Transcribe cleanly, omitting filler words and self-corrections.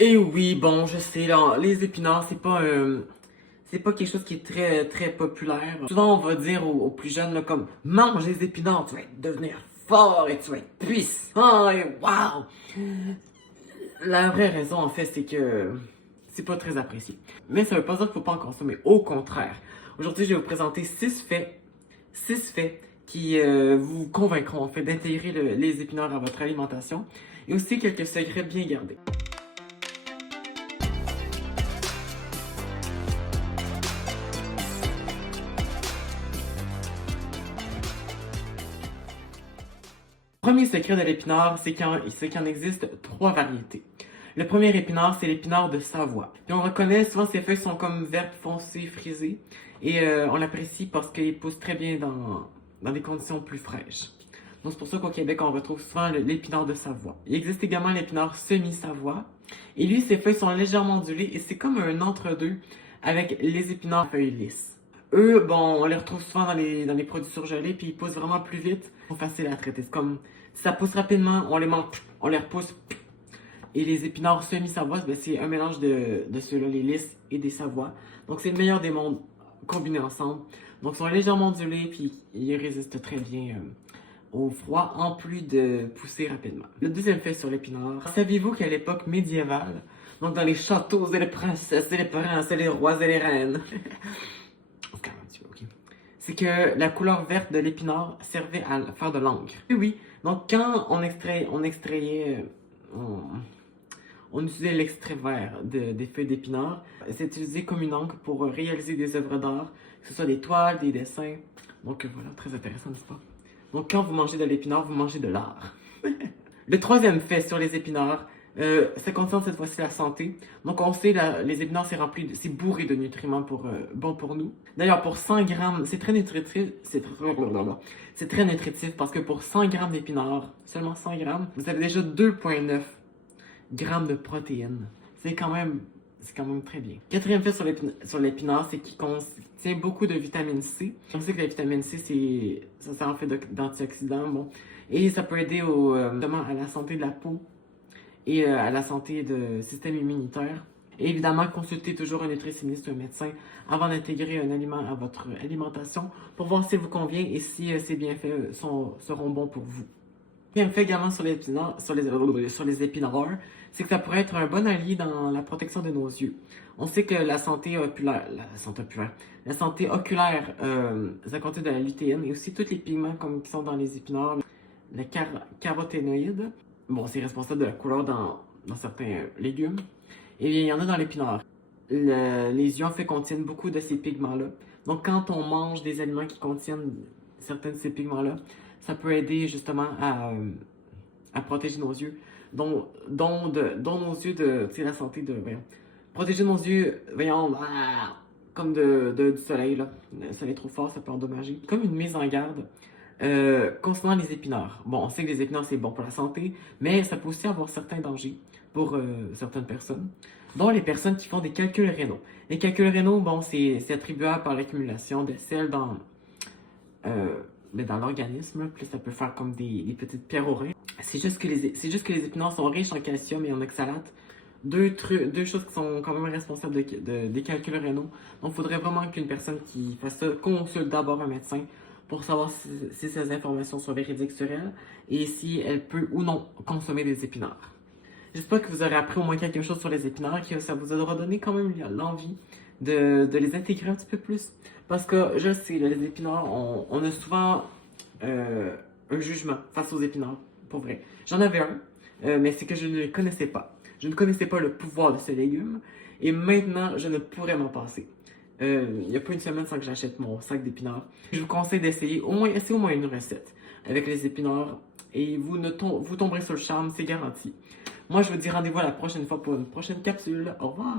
Et oui, bon, je sais, là, les épinards, c'est pas quelque chose qui est très populaire. Souvent, on va dire aux plus jeunes, là, comme, mange les épinards, tu vas devenir fort et tu vas être puissant et waouh! La vraie raison, en fait, c'est que c'est pas très apprécié. Mais ça veut pas dire qu'il faut pas en consommer. Au contraire. Aujourd'hui, je vais vous présenter 6 faits qui vous convaincront, en fait, d'intégrer les épinards à votre alimentation et aussi quelques secrets bien gardés. Premier secret de l'épinard, c'est qu'il en existe 3 variétés. Le premier épinard, c'est l'épinard de Savoie. Puis on reconnaît, souvent ses feuilles sont comme vertes foncées, frisées, et on l'apprécie parce qu'il pousse très bien dans des conditions plus fraîches. Donc c'est pour ça qu'au Québec, on retrouve souvent l'épinard de Savoie. Il existe également l'épinard semi-Savoie, et lui, ses feuilles sont légèrement ondulées, et c'est comme un entre-deux avec les épinards à feuilles lisses. Eux, bon, on les retrouve souvent dans les produits surgelés, puis ils poussent vraiment plus vite. Ils sont faciles à traiter. C'est comme, si ça pousse rapidement, on les mange, on les repousse. Et les épinards semi-savoie, ben, c'est un mélange de ceux-là, les lisses et des savoies. Donc c'est le meilleur des mondes combinés ensemble. Donc ils sont légèrement ondulés, puis ils résistent très bien au froid, en plus de pousser rapidement. Le deuxième fait sur l'épinard, saviez-vous qu'à l'époque médiévale, donc dans les châteaux et les princesses et les princes et les rois et les reines, c'est que la couleur verte de l'épinard servait à faire de l'encre. Oui, oui. Donc, quand on extrayait, on utilisait l'extrait vert des feuilles d'épinard. C'est utilisé comme une encre pour réaliser des œuvres d'art, que ce soit des toiles, des dessins. Donc, voilà, très intéressant, n'est-ce pas? Donc, quand vous mangez de l'épinard, vous mangez de l'art. Le troisième fait sur les épinards, ça concerne cette fois-ci la santé. Donc on sait, les épinards, c'est bourré de nutriments bon pour nous. D'ailleurs, pour 100 grammes, c'est très nutritif, c'est très nutritif parce que pour 100 grammes d'épinards, seulement 100 grammes, vous avez déjà 2,9 grammes de protéines. C'est quand même très bien. Quatrième fait sur l'épinard, c'est qu'il contient beaucoup de vitamine C. On sait que la vitamine C, ça sert en fait d'antioxydant, bon. Et ça peut aider notamment à la santé de la peau et à la santé du système immunitaire. Et évidemment, consultez toujours un nutritionniste ou un médecin avant d'intégrer un aliment à votre alimentation pour voir s'il vous convient et si ces bienfaits seront bons pour vous. Un fait également sur les épinards, c'est que ça pourrait être un bon allié dans la protection de nos yeux. On sait que la santé oculaire, ça contient de la lutéine et aussi tous les pigments qui sont dans les épinards, les caroténoïdes. Bon, c'est responsable de la couleur dans certains légumes. Et bien, il y en a dans l'épinard. Les yeux, en fait, contiennent beaucoup de ces pigments-là. Donc, quand on mange des aliments qui contiennent certains de ces pigments-là, ça peut aider justement à protéger nos yeux, dont nos yeux tu sais, la santé voyons, protéger nos yeux, voyons, comme du soleil, là. Le soleil trop fort, ça peut endommager. Comme une mise en garde concernant les épinards. Bon, on sait que les épinards, c'est bon pour la santé, mais ça peut aussi avoir certains dangers pour certaines personnes, dont les personnes qui font des calculs rénaux. Les calculs rénaux, bon, c'est attribuable par l'accumulation de sel dans l'organisme, puis ça peut faire comme des petites pierres au rein. C'est juste que les épinards sont riches en calcium et en oxalate, deux choses qui sont quand même responsables des calculs rénaux. Donc, il faudrait vraiment qu'une personne qui fasse ça consulte d'abord un médecin pour savoir si ces informations sont véridiques sur elle et si elle peut ou non consommer des épinards. J'espère que vous aurez appris au moins quelque chose sur les épinards, que ça vous aura donné quand même l'envie de les intégrer un petit peu plus. Parce que je sais, là, les épinards, on a souvent un jugement face aux épinards, pour vrai. J'en avais un, mais c'est que je ne les connaissais pas. Je ne connaissais pas le pouvoir de ce légume, et maintenant, je ne pourrais m'en passer. Il n'y a pas une semaine sans que j'achète mon sac d'épinards. Je vous conseille d'essayer au moins une recette avec les épinards, et vous tomberez sur le charme, c'est garanti. Moi, je vous dis rendez-vous à la prochaine fois pour une prochaine capsule. Au revoir!